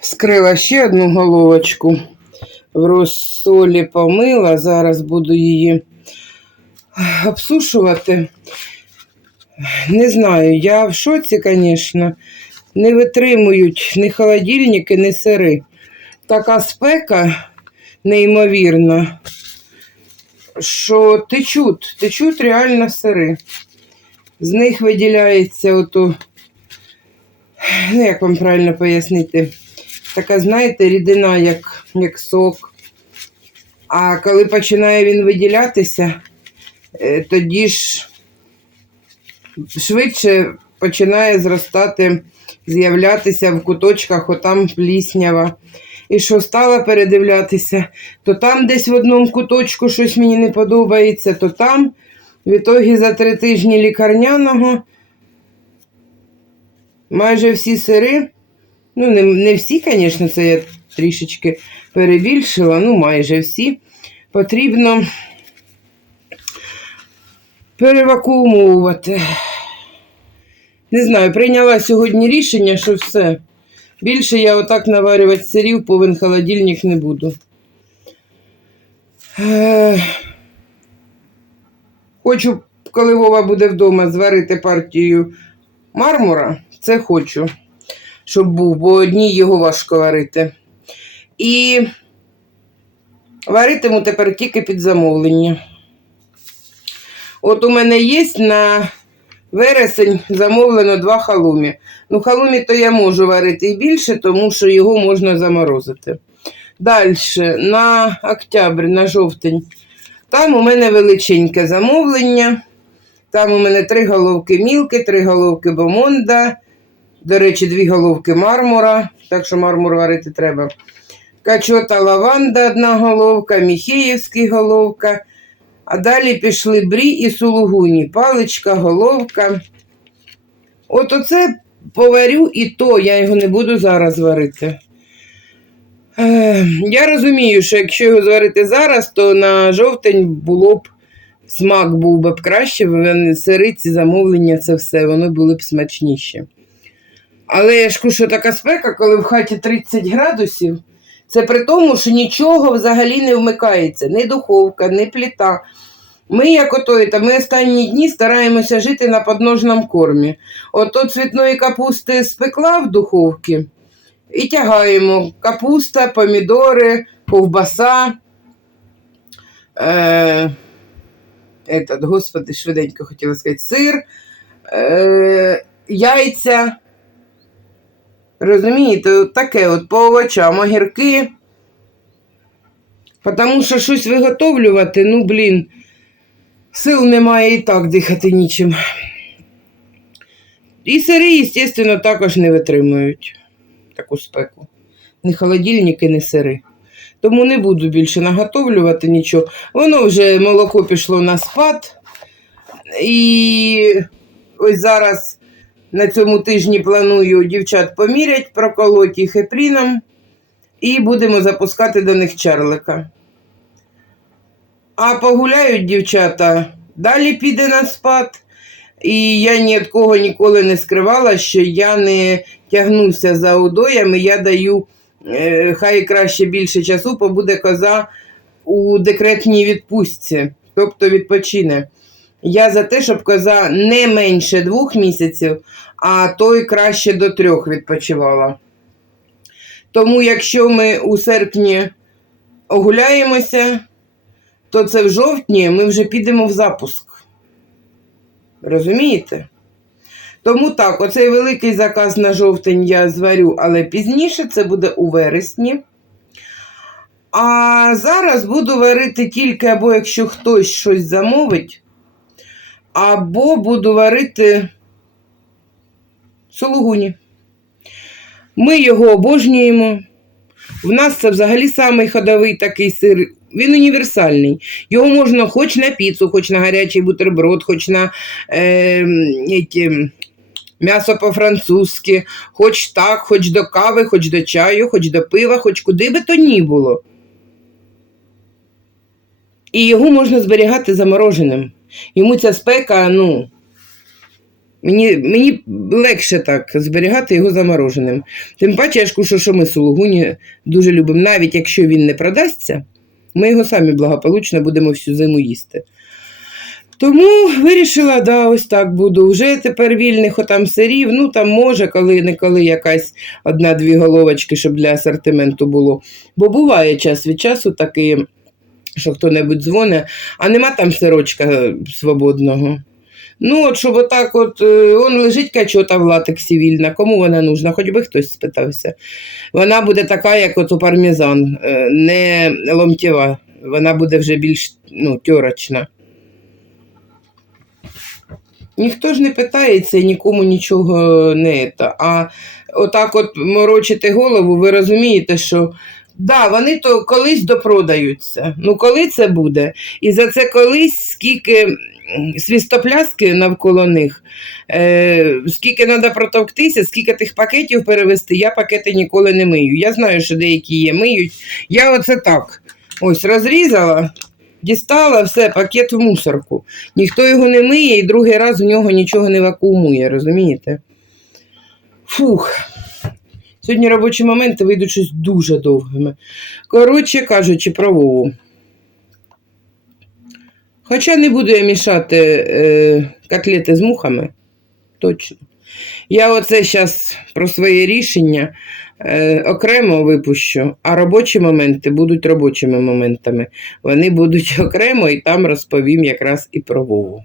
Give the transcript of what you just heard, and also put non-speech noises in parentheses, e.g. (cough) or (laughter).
Вскрила ще одну головочку. В розсолі помила. Зараз буду її обсушувати. Не знаю, я в шоці, звісно. Не витримують ні холодильники, ні сири. Така спека неймовірна, що течуть, течуть реально сири. З них виділяється ото, ну як вам правильно пояснити, така, знаєте, рідина, як, як сок. А коли починає він виділятися, е, тоді ж швидше починає зростати, з'являтися в куточках, отам пліснява. І що стала передивлятися, то там десь в одному куточку щось мені не подобається, то там. В ітогі за три тижні лікарняного майже всі сири, ну, не, не всі, звісно, це я трішечки перебільшила, ну майже всі, потрібно перевакуумовувати. Не знаю, прийняла сьогодні рішення, що все. Більше я отак наварювати сирів, повен холодильник не буду. Хочу, коли Вова буде вдома, зварити партію мармура. Це хочу, щоб був, бо одній його важко варити. І варитиму тепер тільки під замовлення. От у мене є на вересень замовлено два халумі. Ну, халумі то я можу варити і більше, тому що його можна заморозити. Далі, на октябрь, на жовтень. Там у мене величеньке замовлення. Там у мене три головки мілки, три головки бомонда. До речі, дві головки мармура, так що мармур варити треба. Качота лаванда, одна головка, Міхеївський головка. А далі пішли брі і сулугуні, паличка, головка. От оце поварю і то я його не буду зараз варити. Е, я розумію, що якщо його зварити зараз, то на жовтень було б смак був би б краще, вони сири, ці замовлення, це все, воно було б смачніше. Але я ж що така спека, коли в хаті 30 градусів, це при тому, що нічого взагалі не вмикається, ні духовка, ні пліта. Ми, як ото, ми останні дні стараємося жити на подножному кормі. Ото цвітної капусти спекла в духовці і тягаємо капуста, помідори, ковбаса. Е, господи, швиденько хотіла сказати, сир, е, яйця. Розумієте, таке от по овочам, огірки. Тому що щось виготовлювати, ну, блін, сил немає і так дихати нічим. І сири, звісно, також не витримують таку спеку. Ні холодильники, ні сири. Тому не буду більше наготовлювати нічого. Воно вже молоко пішло на спад. І ось зараз на цьому тижні планую дівчат помірять, проколоть їх епріном. І будемо запускати до них чарлика. А погуляють дівчата, далі піде на спад. І я ні від кого ніколи не скривала, що я не тягнуся за удоями, я даю е, хай краще більше часу, побуде коза у декретній відпустці, тобто відпочине. Я за те, щоб коза не менше двох місяців, а той краще до трьох відпочивала. Тому, якщо ми у серпні огуляємося, то це в жовтні ми вже підемо в запуск. Розумієте? Тому так, оцей великий заказ на жовтень я зварю, але пізніше це буде у вересні. А зараз буду варити тільки, або якщо хтось щось замовить, або буду варити сулугуні. Ми його обожнюємо. В нас це взагалі самий ходовий такий сир. Він універсальний. Його можна хоч на піцу, хоч на гарячий бутерброд, хоч на е, ті, м'ясо по-французьки, хоч так, хоч до кави, хоч до чаю, хоч до пива, хоч куди би то ні було. І його можна зберігати замороженим. Йому ця спека, ну. Мені, мені легше так зберігати його замороженим. Тим паче, я ж кушу, що ми сулугуні дуже любимо. Навіть якщо він не продасться, ми його самі благополучно будемо всю зиму їсти. Тому вирішила, да, ось так буду. Вже тепер вільних отам сирів, ну там може, коли-неколи якась одна-дві головочки, щоб для асортименту було. Бо буває час від часу такий, що хто-небудь дзвонить, а нема там сирочка свободного. Ну, от щоб отак от, е, он лежить качота в латексі вільна, кому вона нужна, хоч би хтось спитався. Вона буде така, як от у пармезан, е, не ломтєва, вона буде вже більш ну, тьорочна. Ніхто ж не питається і нікому нічого не це. А отак от морочити голову, ви розумієте, що да, вони то колись допродаються. Ну коли це буде? І за це колись скільки свістопляски навколо них, е, скільки треба протовктися, скільки тих пакетів перевезти, я пакети ніколи не мию. Я знаю, що деякі є миють. Я оце так. Ось розрізала, дістала все, пакет в мусорку. Ніхто його не миє і другий раз у нього нічого не вакуумує, розумієте? Фух. Сьогодні робочі моменти вийдуть щось дуже довгими. Коротше кажучи, про Вову. Хоча не буду я мішати е, котлети з мухами, точно. Я оце зараз про своє рішення е, окремо випущу, а робочі моменти будуть робочими моментами. Вони будуть (laughs) окремо і там розповім якраз і про Вову.